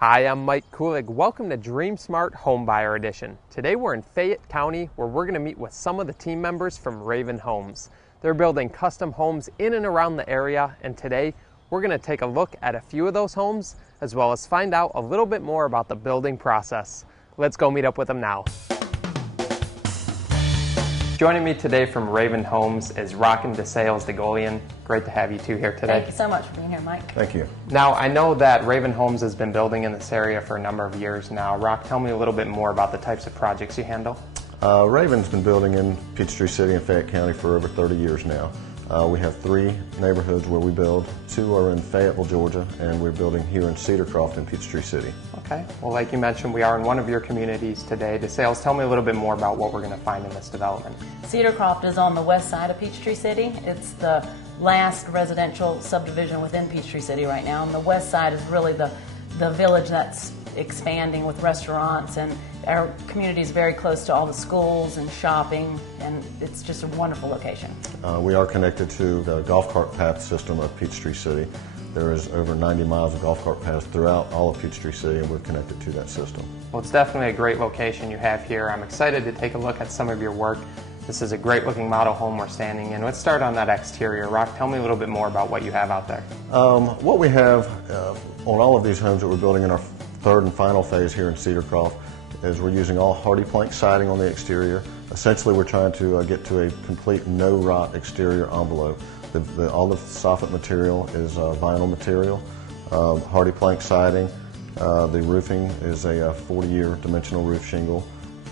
Hi, I'm Mike Kulig. Welcome to Dream Smart Homebuyer Edition. Today we're in Fayette County where we're going to meet with some of the team members from Ravin Homes. They're building custom homes in and around the area, and today we're going to take a look at a few of those homes as well as find out a little bit more about the building process. Let's go meet up with them now. Joining me today from Ravin Homes is Ravin DeGolian. Great to have you two here today. Thank you so much for being here, Mike. Thank you. Now, I know that Ravin Homes has been building in this area for a number of years now. Rock, tell me a little bit more about the types of projects you handle. Ravin's been building in Peachtree City and Fayette County for over 30 years now. We have 3 neighborhoods where we build. 2 are in Fayetteville, Georgia, and we're building here in Cedarcroft in Peachtree City. Okay. Well, like you mentioned, we are in one of your communities today. DeSales, tell me a little bit more about what we're going to find in this development. Cedarcroft is on the west side of Peachtree City. It's the last residential subdivision within Peachtree City right now, and the west side is really the village that's expanding with restaurants, and our community is very close to all the schools and shopping, and it's just a wonderful location. We are connected to the golf cart path system of Peachtree City. There is over 90 miles of golf cart paths throughout all of Peachtree City, and we're connected to that system. Well, it's definitely a great location you have here. I'm excited to take a look at some of your work. This is a great looking model home we're standing in. Let's start on that exterior. Rock, tell me a little bit more about what you have out there. What we have on all of these homes that we're building in our third and final phase here in Cedarcroft is we're using all hardy plank siding on the exterior. Essentially, we're trying to get to a complete no-rot exterior envelope. All the soffit material is vinyl material, hardy plank siding. The roofing is a 40-year dimensional roof shingle.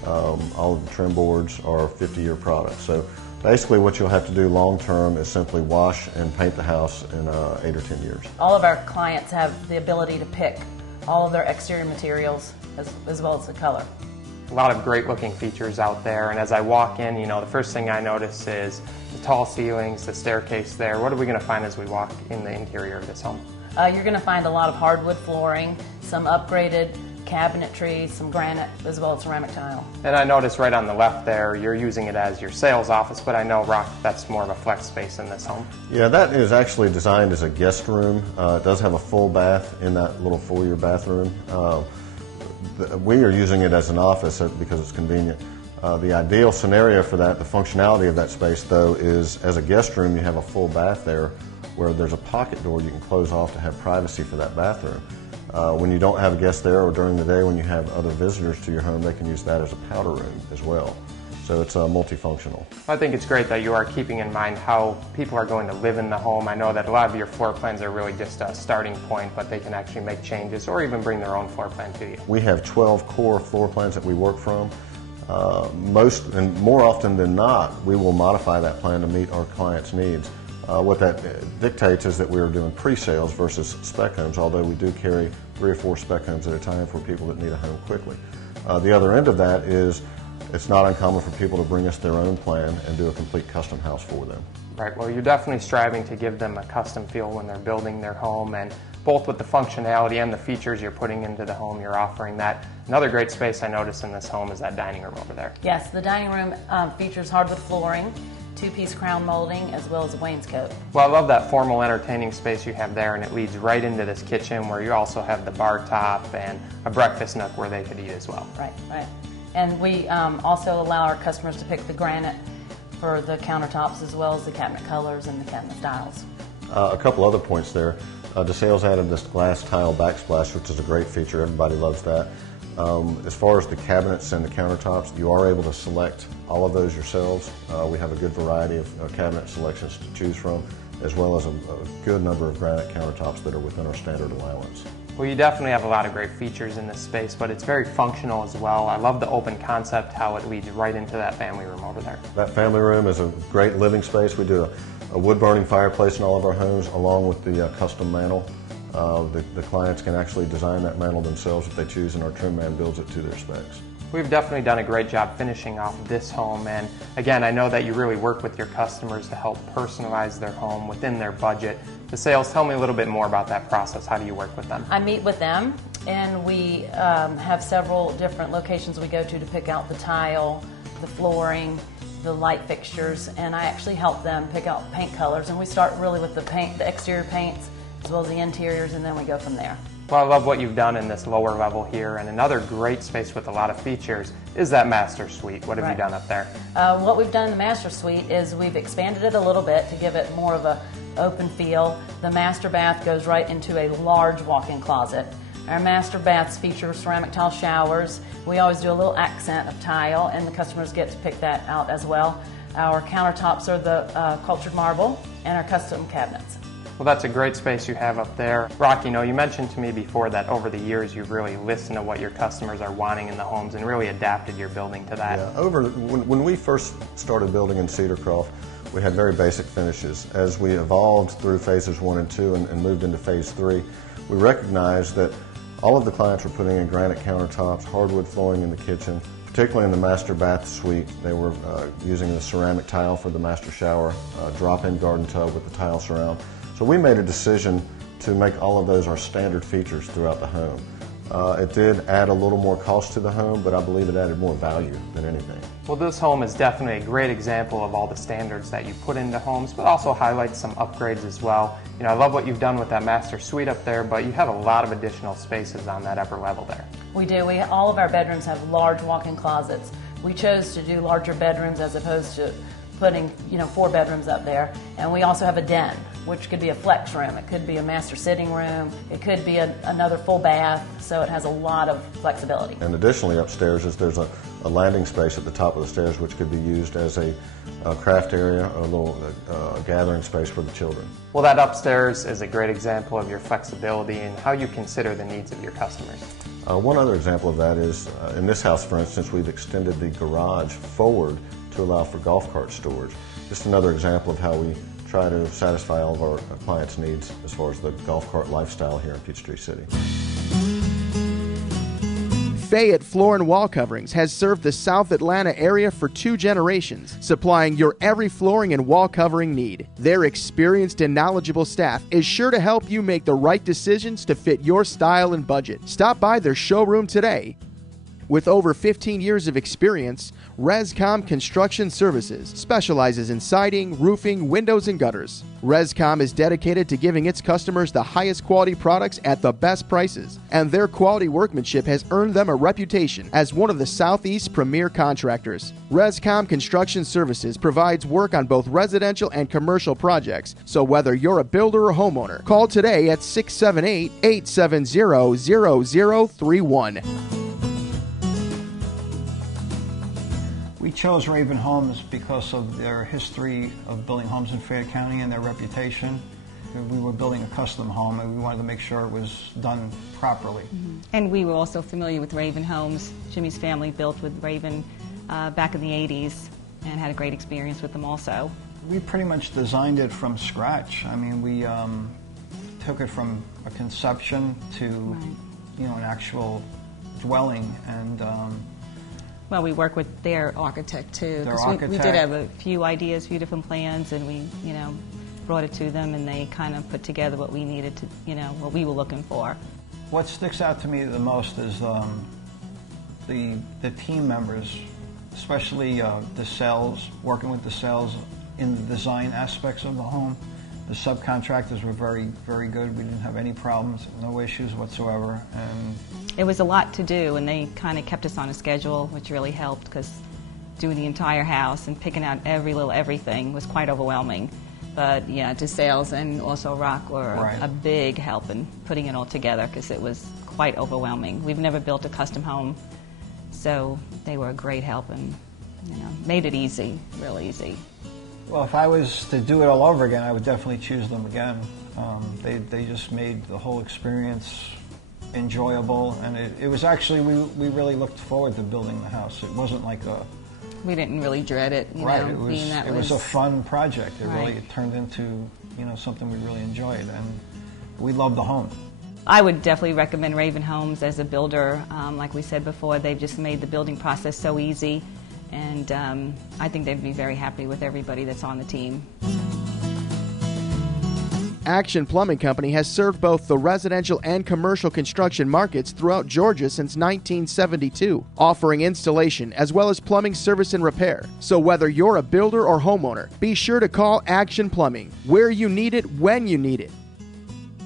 All of the trim boards are 50-year products. So basically what you'll have to do long-term is simply wash and paint the house in 8 or 10 years. All of our clients have the ability to pick all of their exterior materials as well as the color. A lot of great looking features out there, and as I walk in, you know, the first thing I notice is the tall ceilings, the staircase there. What are we going to find as we walk in the interior of this home? You're going to find a lot of hardwood flooring, some upgraded cabinetry, some granite, as well as ceramic tile. And I notice right on the left there, you're using it as your sales office, but I know, Rock, that's more of a flex space in this home. Yeah, that is actually designed as a guest room. It does have a full bath in that little foyer bathroom. We are using it as an office because it's convenient. The ideal scenario for that, the functionality of that space though, is as a guest room you have a full bath there where there's a pocket door you can close off to have privacy for that bathroom. When you don't have a guest there or during the day when you have other visitors to your home, they can use that as a powder room as well. So it's multifunctional. I think it's great that you are keeping in mind how people are going to live in the home. I know that a lot of your floor plans are really just a starting point, but they can actually make changes or even bring their own floor plan to you. We have 12 core floor plans that we work from. Most and more often than not, we will modify that plan to meet our clients' needs. What that dictates is that we're doing pre-sales versus spec homes, although we do carry 3 or 4 spec homes at a time for people that need a home quickly. The other end of that is it's not uncommon for people to bring us their own plan and do a complete custom house for them. Right, well, you're definitely striving to give them a custom feel when they're building their home, and both with the functionality and the features you're putting into the home, you're offering that. Another great space I noticed in this home is that dining room over there. Yes, the dining room features hardwood flooring, 2-piece crown molding, as well as a wainscot. Well, I love that formal entertaining space you have there, and it leads right into this kitchen where you also have the bar top and a breakfast nook where they could eat as well. Right, right. And we also allow our customers to pick the granite for the countertops as well as the cabinet colors and the cabinet styles. A couple other points there. DeSales added this glass tile backsplash, which is a great feature. Everybody loves that. As far as the cabinets and the countertops, you are able to select all of those yourselves. We have a good variety of cabinet selections to choose from, as well as a good number of granite countertops that are within our standard allowance. Well, you definitely have a lot of great features in this space, but it's very functional as well. I love the open concept, how it leads right into that family room over there. That family room is a great living space. We do a wood-burning fireplace in all of our homes, along with the custom mantle. The clients can actually design that mantle themselves if they choose, and our trim man builds it to their specs. We've definitely done a great job finishing off this home, and again, I know that you really work with your customers to help personalize their home within their budget. DeSales, tell me a little bit more about that process. How do you work with them? I meet with them, and we have several different locations we go to pick out the tile, the flooring, the light fixtures, and I actually help them pick out paint colors. And we start really with the exterior paints as well as the interiors, and then we go from there. Well, I love what you've done in this lower level here, and another great space with a lot of features is that master suite. What have you done up there? What we've done in the master suite is we've expanded it a little bit to give it more of a open feel. The master bath goes right into a large walk-in closet. Our master baths feature ceramic tile showers. We always do a little accent of tile, and the customers get to pick that out as well. Our countertops are the cultured marble, and our custom cabinets. Well, that's a great space you have up there. Rock, you mentioned to me before that over the years you've really listened to what your customers are wanting in the homes and really adapted your building to that. Yeah, when we first started building in Cedar Croft, we had very basic finishes. As we evolved through phases 1 and 2 and moved into phase 3, we recognized that all of the clients were putting in granite countertops, hardwood flooring in the kitchen, particularly in the master bath suite. They were using the ceramic tile for the master shower, drop-in garden tub with the tile surround. So we made a decision to make all of those our standard features throughout the home. It did add a little more cost to the home, but I believe it added more value than anything. Well, this home is definitely a great example of all the standards that you put into homes, but also highlights some upgrades as well. I love what you've done with that master suite up there, but you have a lot of additional spaces on that upper level there. We do. All of our bedrooms have large walk-in closets. We chose to do larger bedrooms as opposed to putting 4 bedrooms up there. And we also have a den, which could be a flex room. It could be a master sitting room. It could be another full bath. So it has a lot of flexibility. And additionally upstairs there's a landing space at the top of the stairs which could be used as a craft area, a little gathering space for the children. Well, that upstairs is a great example of your flexibility and how you consider the needs of your customers. One other example of that is in this house, for instance, we've extended the garage forward to allow for golf cart storage. Just another example of how we try to satisfy all of our clients' needs as far as the golf cart lifestyle here in Peachtree City. Fayette Floor and Wall Coverings has served the South Atlanta area for 2 generations, supplying your every flooring and wall covering need. Their experienced and knowledgeable staff is sure to help you make the right decisions to fit your style and budget. Stop by their showroom today. With over 15 years of experience, Rescom Construction Services specializes in siding, roofing, windows, and gutters. Rescom is dedicated to giving its customers the highest quality products at the best prices, and their quality workmanship has earned them a reputation as one of the Southeast's premier contractors. Rescom Construction Services provides work on both residential and commercial projects, so whether you're a builder or homeowner, call today at 678-870-0031. We chose Ravin Homes because of their history of building homes in Fayette County and their reputation. We were building a custom home and we wanted to make sure it was done properly. And we were also familiar with Ravin Homes. Jimmy's family built with Ravin back in the 80s and had a great experience with them also. We pretty much designed it from scratch. I mean, we took it from a conception to an actual dwelling, and well, we work with their architect too. Their We architect. did have a few ideas, a few different plans, and we, brought it to them, and they kind of put together what we needed to, what we were looking for. what sticks out to me the most is the team members, especially the sales, working with the sales in the design aspects of the home. The subcontractors were very, very good. We didn't have any problems, no issues whatsoever. And it was a lot to do, and they kind of kept us on a schedule, which really helped, because doing the entire house and picking out every little everything was quite overwhelming. But yeah, to sales and also Rock were a big help in putting it all together, because it was quite overwhelming. We've never built a custom home, so they were a great help and made it easy, real easy. well, if I was to do it all over again, I would definitely choose them again. They just made the whole experience enjoyable, and it was actually, we really looked forward to building the house. It wasn't like a... We didn't really dread it, it was a fun project. It really turned into, something we really enjoyed, and we loved the home. I would definitely recommend Ravin Homes as a builder. Like we said before, they've just made the building process so easy, and I think they'd be very happy with everybody that's on the team. Action Plumbing Company has served both the residential and commercial construction markets throughout Georgia since 1972, offering installation as well as plumbing service and repair. So whether you're a builder or homeowner, be sure to call Action Plumbing, where you need it, when you need it.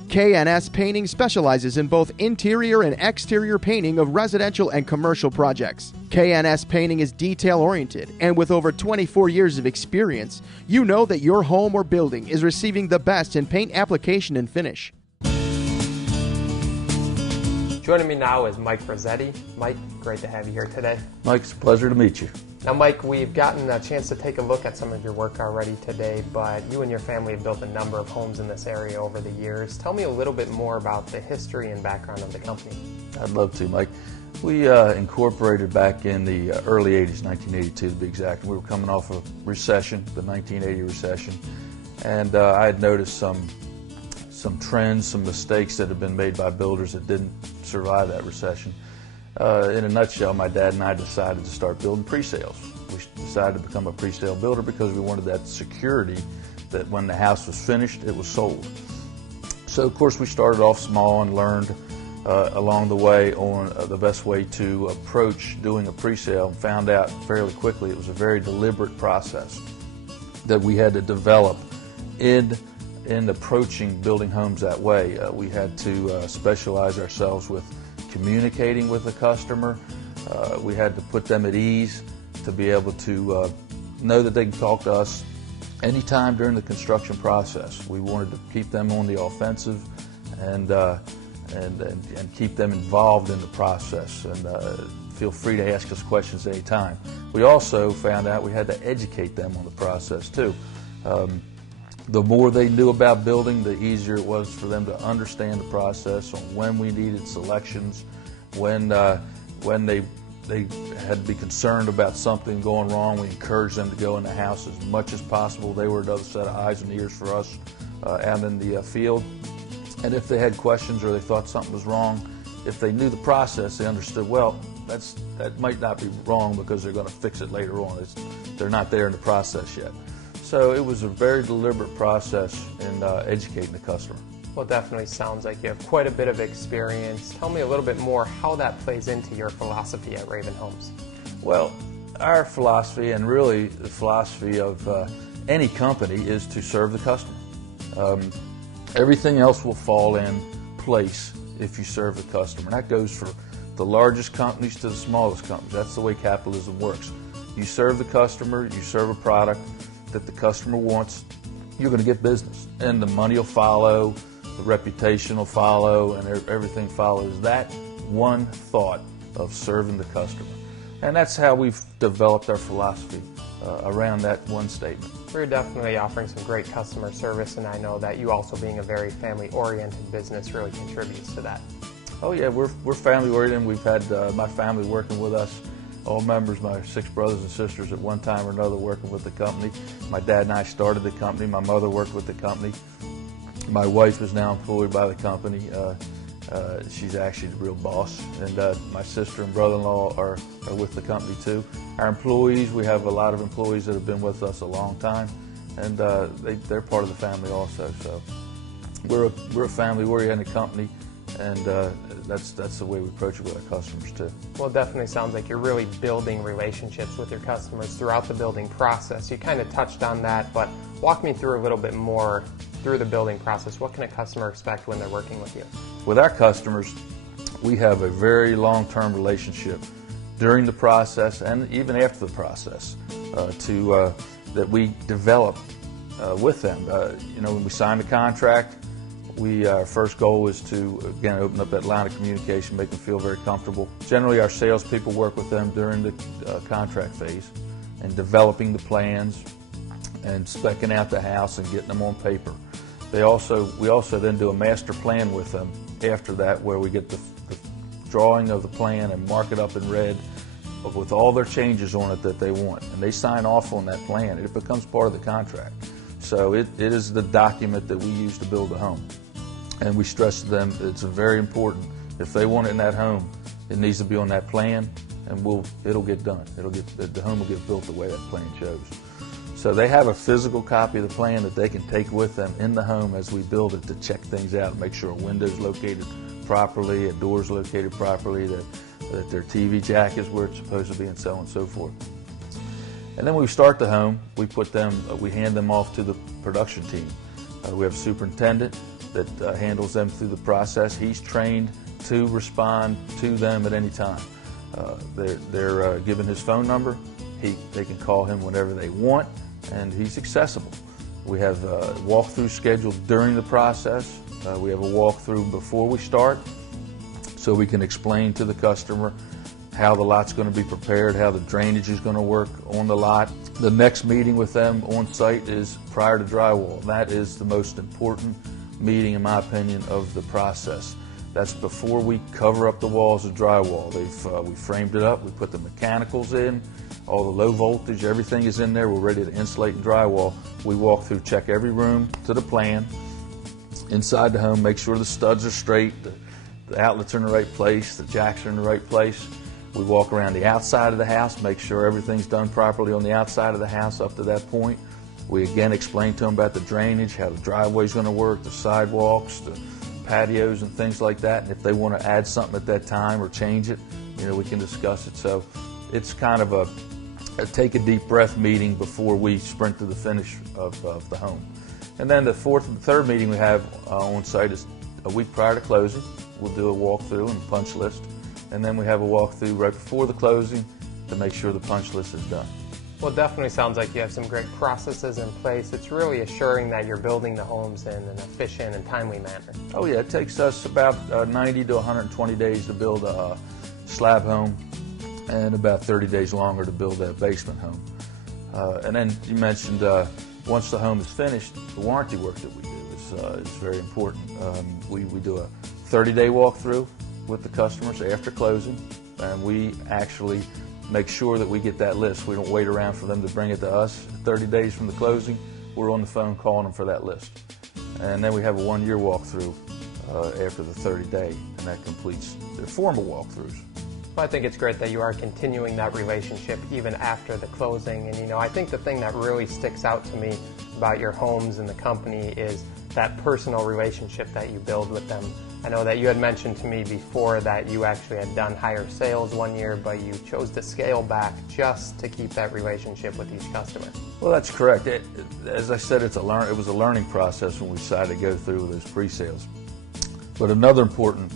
K&S Painting specializes in both interior and exterior painting of residential and commercial projects. K&S Painting is detail-oriented, and with over 24 years of experience, you know that your home or building is receiving the best in paint application and finish. Joining me now is Mike Rossetti. Mike, great to have you here today. Mike, it's a pleasure to meet you. Now, Mike, we've gotten a chance to take a look at some of your work already today, but you and your family have built a number of homes in this area over the years. Tell me a little bit more about the history and background of the company. I'd love to, Mike. We incorporated back in the early 80s, 1982 to be exact. We were coming off a recession, the 1980 recession, and I had noticed some trends, some mistakes that had been made by builders that didn't survive that recession. In a nutshell, my dad and I decided to start building pre-sales. We decided to become a pre-sale builder because we wanted that security that when the house was finished, it was sold. So, of course, we started off small and learned along the way on the best way to approach doing a pre-sale, and found out fairly quickly it was a very deliberate process that we had to develop in approaching building homes that way. We had to specialize ourselves with communicating with the customer. We had to put them at ease to be able to know that they can talk to us anytime during the construction process. We wanted to keep them on the offensive and keep them involved in the process, and feel free to ask us questions anytime. We also found out we had to educate them on the process too. The more they knew about building, the easier it was for them to understand the process on when we needed selections, when they had to be concerned about something going wrong. We encouraged them to go in the house as much as possible. They were another set of eyes and ears for us out in the field. And if they had questions or they thought something was wrong, if they knew the process, they understood, well, that might not be wrong because they're going to fix it later on. They're not there in the process yet. So it was a very deliberate process in educating the customer. Well, it definitely sounds like you have quite a bit of experience. Tell me a little bit more how that plays into your philosophy at Ravin Homes. Well, our philosophy, and really the philosophy of any company, is to serve the customer. Everything else will fall in place if you serve the customer. And that goes for the largest companies to the smallest companies. That's the way capitalism works. You serve the customer, you serve a product that the customer wants, you're going to get business, and the money will follow, the reputation will follow, and everything follows that one thought of serving the customer. And that's how we've developed our philosophy around that one statement. We're definitely offering some great customer service, and I know that you also being a very family-oriented business really contributes to that. Oh yeah, we're family-oriented. We've had my family working with us, all members, my 6 brothers and sisters at one time or another working with the company. My dad and I started the company. My mother worked with the company. My wife is now employed by the company. She's actually the real boss. And my sister and brother-in-law are with the company too. Our employees, we have a lot of employees that have been with us a long time, and they're part of the family also. So we're a family-oriented company, and that's the way we approach it with our customers too. Well, it definitely sounds like you're really building relationships with your customers throughout the building process. You kind of touched on that, but walk me through a little bit more through the building process. What can a customer expect when they're working with you? With our customers, we have a very long-term relationship during the process and even after the process that we develop with them. When we sign the contract, our first goal is to, again, open up that line of communication, make them feel very comfortable. Generally, our salespeople work with them during the contract phase and developing the plans and speccing out the house and getting them on paper. We also then do a master plan with them after that, where we get the drawing of the plan and mark it up in red with all their changes on it that they want. And they sign off on that plan. It becomes part of the contract. So it is the document that we use to build a home. And we stress to them it's very important. If they want it in that home, it needs to be on that plan, and it'll get done. The home will get built the way that plan shows. So they have a physical copy of the plan that they can take with them in the home as we build it to check things out, make sure a window's located properly, a door's located properly, that their TV jack is where it's supposed to be, and so on and so forth. And then when we start the home, we hand them off to the production team. We have a superintendent, that handles them through the process. He's trained to respond to them at any time. They're given his phone number. They can call him whenever they want, and he's accessible. We have a walkthrough scheduled during the process. We have a walkthrough before we start, so we can explain to the customer how the lot's going to be prepared, how the drainage is going to work on the lot. The next meeting with them on site is prior to drywall. That is the most important meeting, in my opinion, of the process. That's before we cover up the walls of drywall. We framed it up, we put the mechanicals in, all the low voltage, everything is in there. We're ready to insulate and drywall. We walk through, check every room to the plan. Inside the home, make sure the studs are straight, the outlets are in the right place, the jacks are in the right place. We walk around the outside of the house, make sure everything's done properly on the outside of the house up to that point. We again explain to them about the drainage, how the driveway's going to work, the sidewalks, the patios and things like that. And if they want to add something at that time or change it, we can discuss it. So it's kind of a take a deep breath meeting before we sprint to the finish of the home. And then the third meeting we have on site is a week prior to closing. We'll do a walkthrough and punch list. And then we have a walkthrough right before the closing to make sure the punch list is done. Well, it definitely sounds like you have some great processes in place. It's really assuring that you're building the homes in an efficient and timely manner. Oh yeah, it takes us about 90 to 120 days to build a slab home and about 30 days longer to build a basement home. And then you mentioned once the home is finished, the warranty work that we do is very important. We do a 30-day walkthrough with the customers after closing, and we actually make sure that we get that list. We don't wait around for them to bring it to us. 30 days from the closing, we're on the phone calling them for that list. And then we have a 1-year walkthrough after the 30-day, and that completes their formal walkthroughs. Well, I think it's great that you are continuing that relationship even after the closing. And I think the thing that really sticks out to me about your homes and the company is that personal relationship that you build with them. I know that you had mentioned to me before that you actually had done higher sales one year, but you chose to scale back just to keep that relationship with each customer. Well, that's correct. As I said, it was a learning process when we decided to go through with those pre-sales. But another important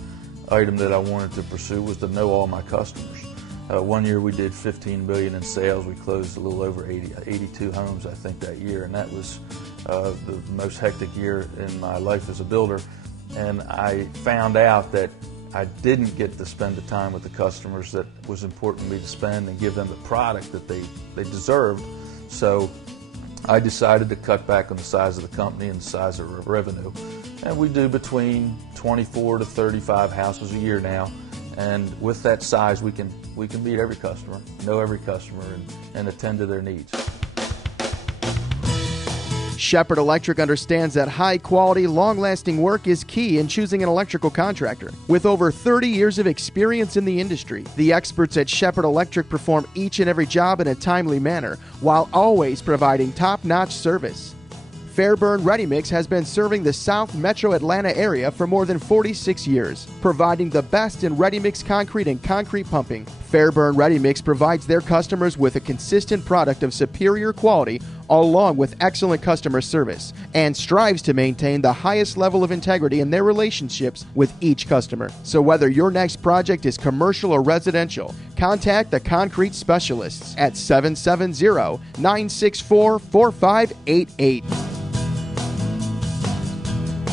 item that I wanted to pursue was to know all my customers. One year we did $15 million in sales. We closed a little over 82 homes, I think, that year, and that was the most hectic year in my life as a builder. And I found out that I didn't get to spend the time with the customers that was important to me to spend and give them the product that they deserved. So I decided to cut back on the size of the company and the size of revenue. And we do between 24 to 35 houses a year now. And with that size, we can meet every customer, know every customer, and attend to their needs. Shepherd Electric understands that high-quality, long-lasting work is key in choosing an electrical contractor. With over 30 years of experience in the industry, the experts at Shepherd Electric perform each and every job in a timely manner, while always providing top-notch service. Fairburn Ready Mix has been serving the South Metro Atlanta area for more than 46 years, providing the best in ready mix concrete and concrete pumping. Fairburn Ready Mix provides their customers with a consistent product of superior quality along with excellent customer service, and strives to maintain the highest level of integrity in their relationships with each customer. So whether your next project is commercial or residential, contact the concrete specialists at 770-964-4588.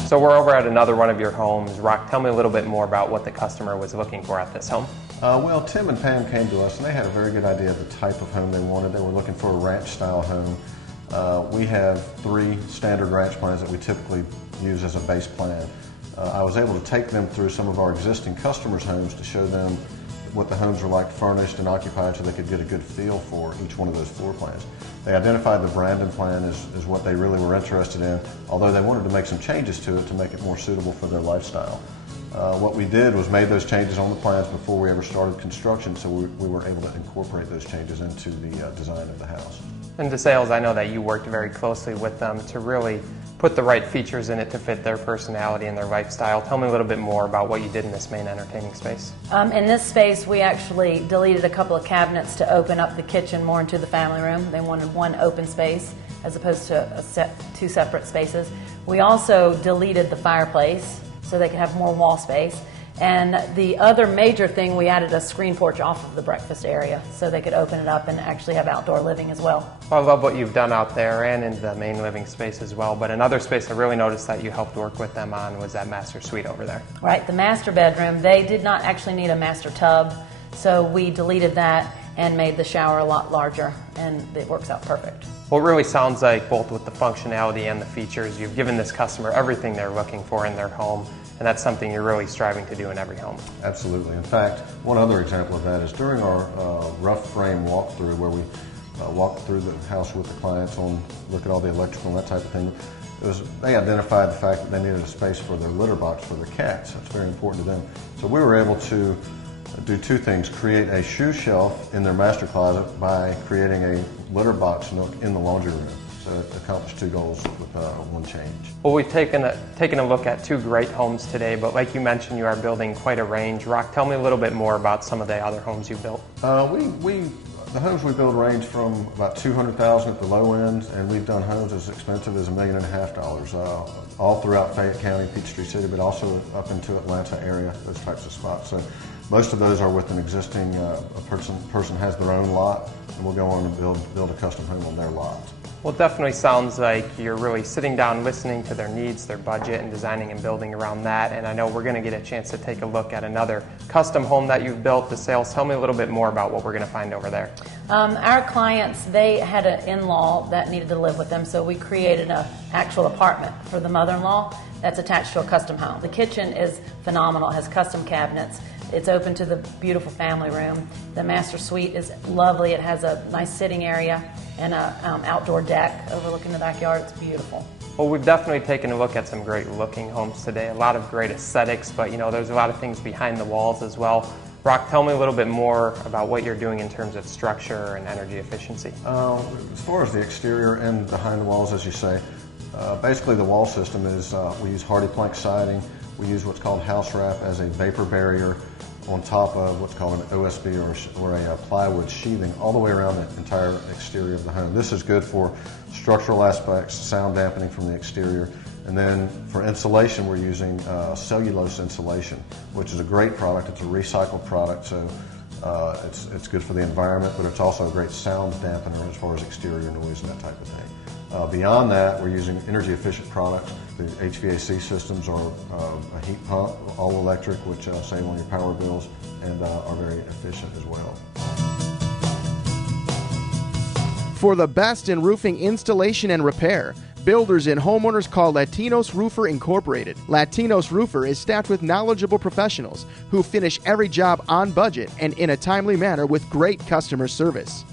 So we're over at another one of your homes. Rock, tell me a little bit more about what the customer was looking for at this home. Well, Tim and Pam came to us and they had a very good idea of the type of home they wanted. They were looking for a ranch-style home. We have 3 standard ranch plans that we typically use as a base plan. I was able to take them through some of our existing customers' homes to show them what the homes were like furnished and occupied so they could get a good feel for each one of those floor plans. They identified the Brandon plan as what they really were interested in, although they wanted to make some changes to it to make it more suitable for their lifestyle. What we did was made those changes on the plans before we ever started construction, so we were able to incorporate those changes into the design of the house. And the sales, I know that you worked very closely with them to really put the right features in it to fit their personality and their lifestyle. Tell me a little bit more about what you did in this main entertaining space. In this space, we actually deleted a couple of cabinets to open up the kitchen more into the family room. They wanted one open space. as opposed to two separate spaces. We also deleted the fireplace so they could have more wall space. And the other major thing, we added a screen porch off of the breakfast area so they could open it up and actually have outdoor living as well. I love what you've done out there and into the main living space as well, but another space I really noticed that you helped work with them on was that master suite over there. Right, the master bedroom, they did not actually need a master tub, so we deleted that and made the shower a lot larger, and it works out perfect. Well, it really sounds like both with the functionality and the features, you've given this customer everything they're looking for in their home, and that's something you're really striving to do in every home. Absolutely. In fact, one other example of that is during our rough frame walkthrough, where we walked through the house with the clients on look at all the electrical and that type of thing, they identified the fact that they needed a space for their litter box for their cats. That's very important to them. So we were able to do two things: create a shoe shelf in their master closet by creating a litter box nook in the laundry room. So it accomplished two goals with one change. Well, we've taken a look at two great homes today, but like you mentioned, you are building quite a range. Rock, tell me a little bit more about some of the other homes you built. The homes we build range from about $200,000 at the low end, and we've done homes as expensive as $1.5 million, all throughout Fayette County, Peachtree City, but also up into Atlanta area, those types of spots. So most of those are with an existing, a person has their own lot, and we'll go on and build a custom home on their lot. Well, it definitely sounds like you're really sitting down, listening to their needs, their budget, and designing and building around that. And I know we're going to get a chance to take a look at another custom home that you've built, the sales. Tell me a little bit more about what we're going to find over there. Our clients, they had an in-law that needed to live with them, so we created an actual apartment for the mother-in-law that's attached to a custom home. The kitchen is phenomenal. It has custom cabinets. It's open to the beautiful family room. The master suite is lovely. It has a nice sitting area and an outdoor deck overlooking the backyard. It's beautiful. Well, we've definitely taken a look at some great looking homes today. A lot of great aesthetics, but there's a lot of things behind the walls as well. Rock, tell me a little bit more about what you're doing in terms of structure and energy efficiency. As far as the exterior and behind the walls, as you say, basically the wall system is we use hardy plank siding. We use what's called house wrap as a vapor barrier on top of what's called an OSB or a plywood sheathing all the way around the entire exterior of the home. This is good for structural aspects, sound dampening from the exterior. And then for insulation, we're using cellulose insulation, which is a great product. It's a recycled product, so it's good for the environment, but it's also a great sound dampener as far as exterior noise and that type of thing. Beyond that, we're using energy efficient products. The HVAC systems are a heat pump, all electric, which save on your power bills and are very efficient as well. For the best in roofing installation and repair, builders and homeowners call Latinos Roofer Incorporated. Latinos Roofer is staffed with knowledgeable professionals who finish every job on budget and in a timely manner with great customer service.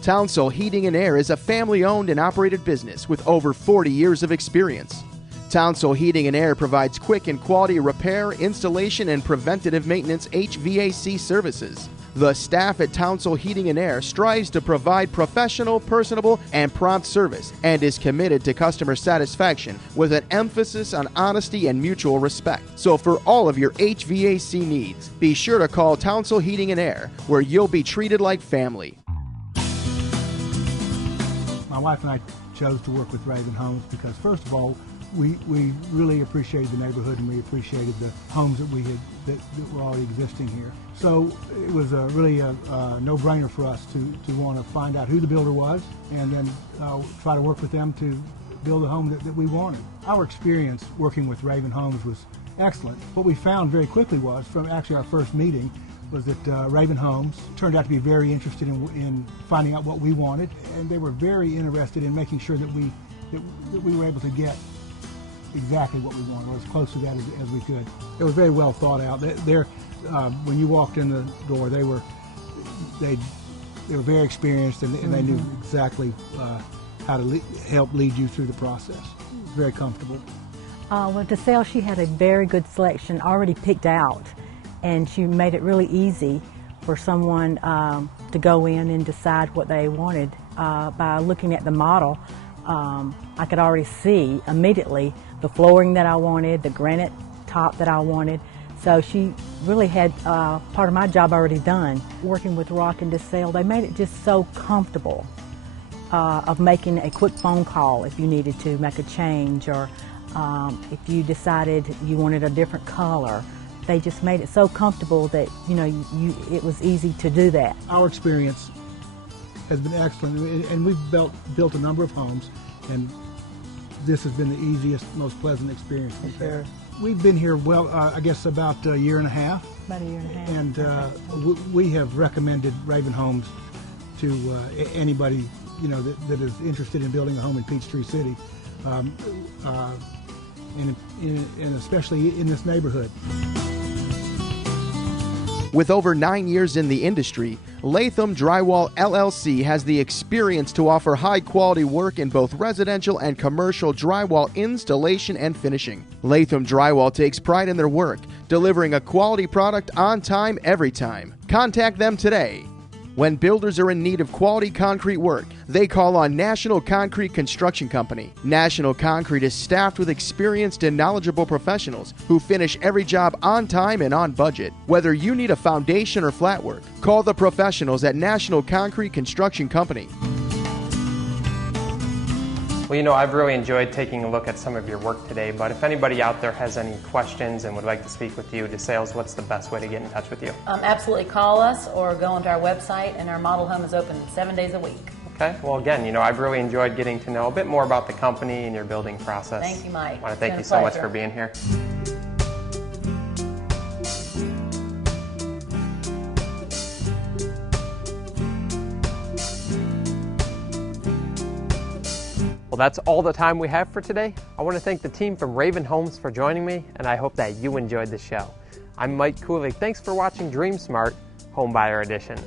Townsville Heating and Air is a family-owned and operated business with over 40 years of experience. Townsville Heating and Air provides quick and quality repair, installation, and preventative maintenance HVAC services. The staff at Townsville Heating and Air strives to provide professional, personable, and prompt service and is committed to customer satisfaction with an emphasis on honesty and mutual respect. So for all of your HVAC needs, be sure to call Townsville Heating and Air, where you'll be treated like family. My wife and I chose to work with Ravin Homes because, first of all, we really appreciated the neighborhood and we appreciated the homes that were already existing here. So it was really a no-brainer for us to want to find out who the builder was and then try to work with them to build a home that we wanted. Our experience working with Ravin Homes was excellent. What we found very quickly was, from actually our first meeting, was that Ravin Homes turned out to be very interested in finding out what we wanted, and they were very interested in making sure that we were able to get exactly what we wanted, or as close to that as we could. It was very well thought out. When you walked in the door, they were very experienced, and they knew exactly how to help lead you through the process. Very comfortable. Well, DeSalle, she had a very good selection already picked out, and she made it really easy for someone to go in and decide what they wanted. By looking at the model, I could already see immediately the flooring that I wanted, the granite top that I wanted. So she really had part of my job already done. Working with Rock and DeSalle, they made it just so comfortable. of making a quick phone call if you needed to make a change, or if you decided you wanted a different color. They just made it so comfortable that it was easy to do that. Our experience has been excellent, and we've built a number of homes, and this has been the easiest, most pleasant experience we've had. We've been here, I guess about a year and a half. About a year and a half. And we have recommended Ravin Homes to anybody that is interested in building a home in Peachtree City, and especially in this neighborhood. With over 9 years in the industry, Latham Drywall LLC has the experience to offer high-quality work in both residential and commercial drywall installation and finishing. Latham Drywall takes pride in their work, delivering a quality product on time every time. Contact them today. When builders are in need of quality concrete work, they call on National Concrete Construction Company. National Concrete is staffed with experienced and knowledgeable professionals who finish every job on time and on budget. Whether you need a foundation or flat work, call the professionals at National Concrete Construction Company. Well, I've really enjoyed taking a look at some of your work today, but if anybody out there has any questions and would like to speak with you, DeSales, what's the best way to get in touch with you? Absolutely call us or go onto our website, and our model home is open 7 days a week. Okay, well again, I've really enjoyed getting to know a bit more about the company and your building process. Thank you, Mike. I want to thank you so much for being here. Well, that's all the time we have for today. I want to thank the team from Ravin Homes for joining me, and I hope that you enjoyed the show. I'm Mike Kulig. Thanks for watching Dream Smart Homebuyer Edition.